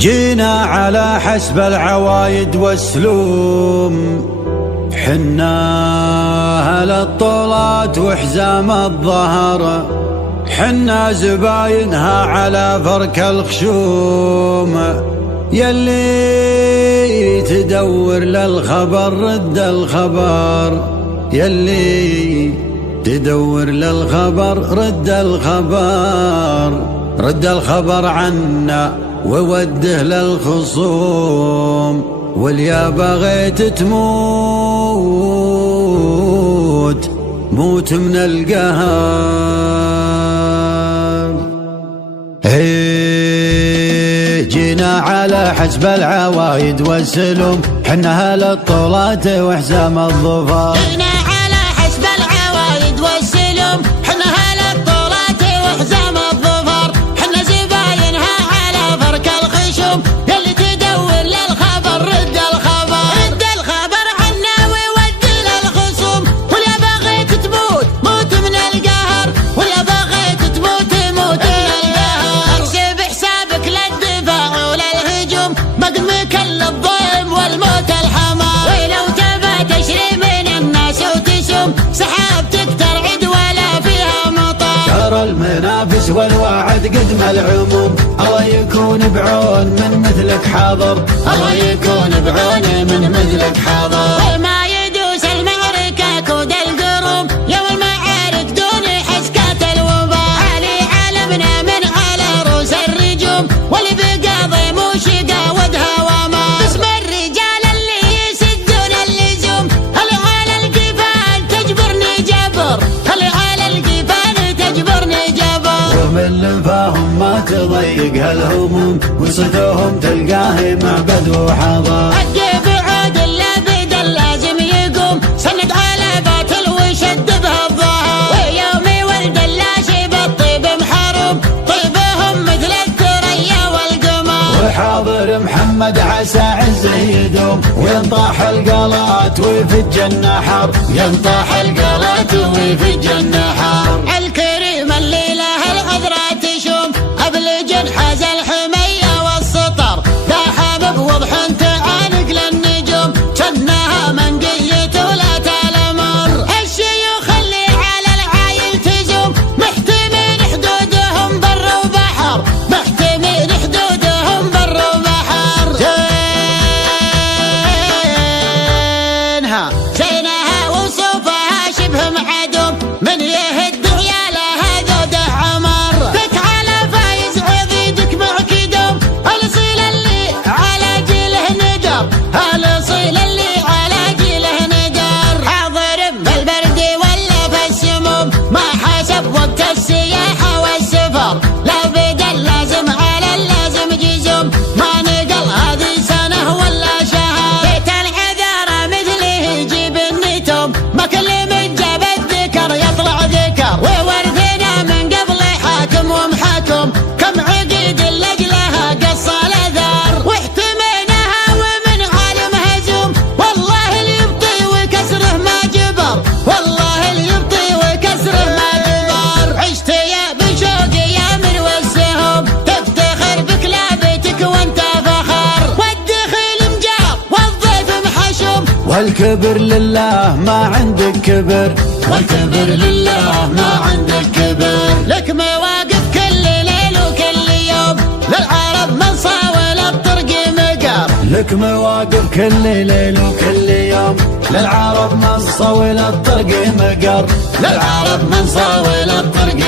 جينا على حسب العوايد والسلوم، حنا أهل الطولات وحزام الظهر، حنا زباينها على فرك الخشوم. يلي تدور للخبر رد الخبر، يلي تدور للخبر رد الخبر، رد الخبر عنا ووده للخصوم. واليا بغيت تموت موت من القهر. جينا على حسب العوايد والسلوم، حنا أهل الطولات وحزام الظفر. جينا على حسب العوايد والسلوم، حنا أهل الطولات وحزام الظفر، حنا زباينها على فرك الخشوم. يلي تدور للخبر رد الخبر، رد الخبر عنا وود للخصوم. واليا بغيت تموت موت من القهر، واليا بغيت تموت موت من القهر. احسب حسابك للدفاع وللهجوم، مقدمك للضيم والموت الحمار. ولو تبى تشري من الناس وتسوم، سحابتك ترعد ولا فيها مطر. ترى المنافس والوعد قدم العموم، الله يكون بعون من مثلك حاضر، الله يكون بعون من مثلك حاضر. وما يدوس المعركة كود القروم، يوم المعارك دون حسكات الوباء. علي علمنا من على رؤوس الرجوم، واللي بقاضي موشقة ودها وما. اسم الرجال اللي يسدون اللزوم، اللي على القفال تجبرني جبر، اللي على القفال تجبرني جبر. ومن لفاهم ما تضيق هالهموم، وصدوهم تلقاه معبد وحضر. حقي بعود اللابد اللازم يقوم، سند على باطل وشد بها الظهر. ويومي ولد اللاشي بالطيب محروم، طيبهم مثل الثريا والقمر. وحاضر محمد عسى عزه يدوم، وينطاح القلات ويفج النحر، ينطاح القلات ويفج النحر. الكريم اللي له العذرة تشوم، أبلج حاز الحمية والسطر. ذا حبب وضح تعانق للنجوم، جنها منقية ولا تلمر. الشيوخ اللي على العايل تزوم، محتمين حدودهم بر وبحر، محتمين حدودهم بر وبحر. زينها وصوفها شبه معدوم، من يهد عيالها ذوده عمر. بك على فايز عضيدك معكدوم، الاصيل اللي على جيله ندر، الاصيل اللي على جيله ندر. حاضر بالبرد ولا بالسموم، ما حسب وقت السياحة والسفر. لا بدل لازم على اللازم جزوم، ما نقل هذه سنة ولا شهر. بيت العذارى مثله يجيب النتوم، ما كل من جاب الذكر يطلع ذكر. وورثنا من قبل حاكم ومحكم، كم عقيد لأجلها قص الأثر. واحتميناها ومن عالم هزوم، والله اللي يبطي وكسره ما جبر، والله اللي يبطي وكسره ما جبر. عشت يا بشوق يا من والسهوم، تفتخر بكلابتك وانت فخر. والدخيل مجار والضيف محشوم، والكبر لله ما عندك كبر، والكبر لله ما عندك كبر. لك مواقف كل ليل وكل يوم، للعرب من صاول الطرق مقر. لك مواقف كل ليل وكل يوم، للعرب من صول الطرق مقر، للعرب من صاول الطرق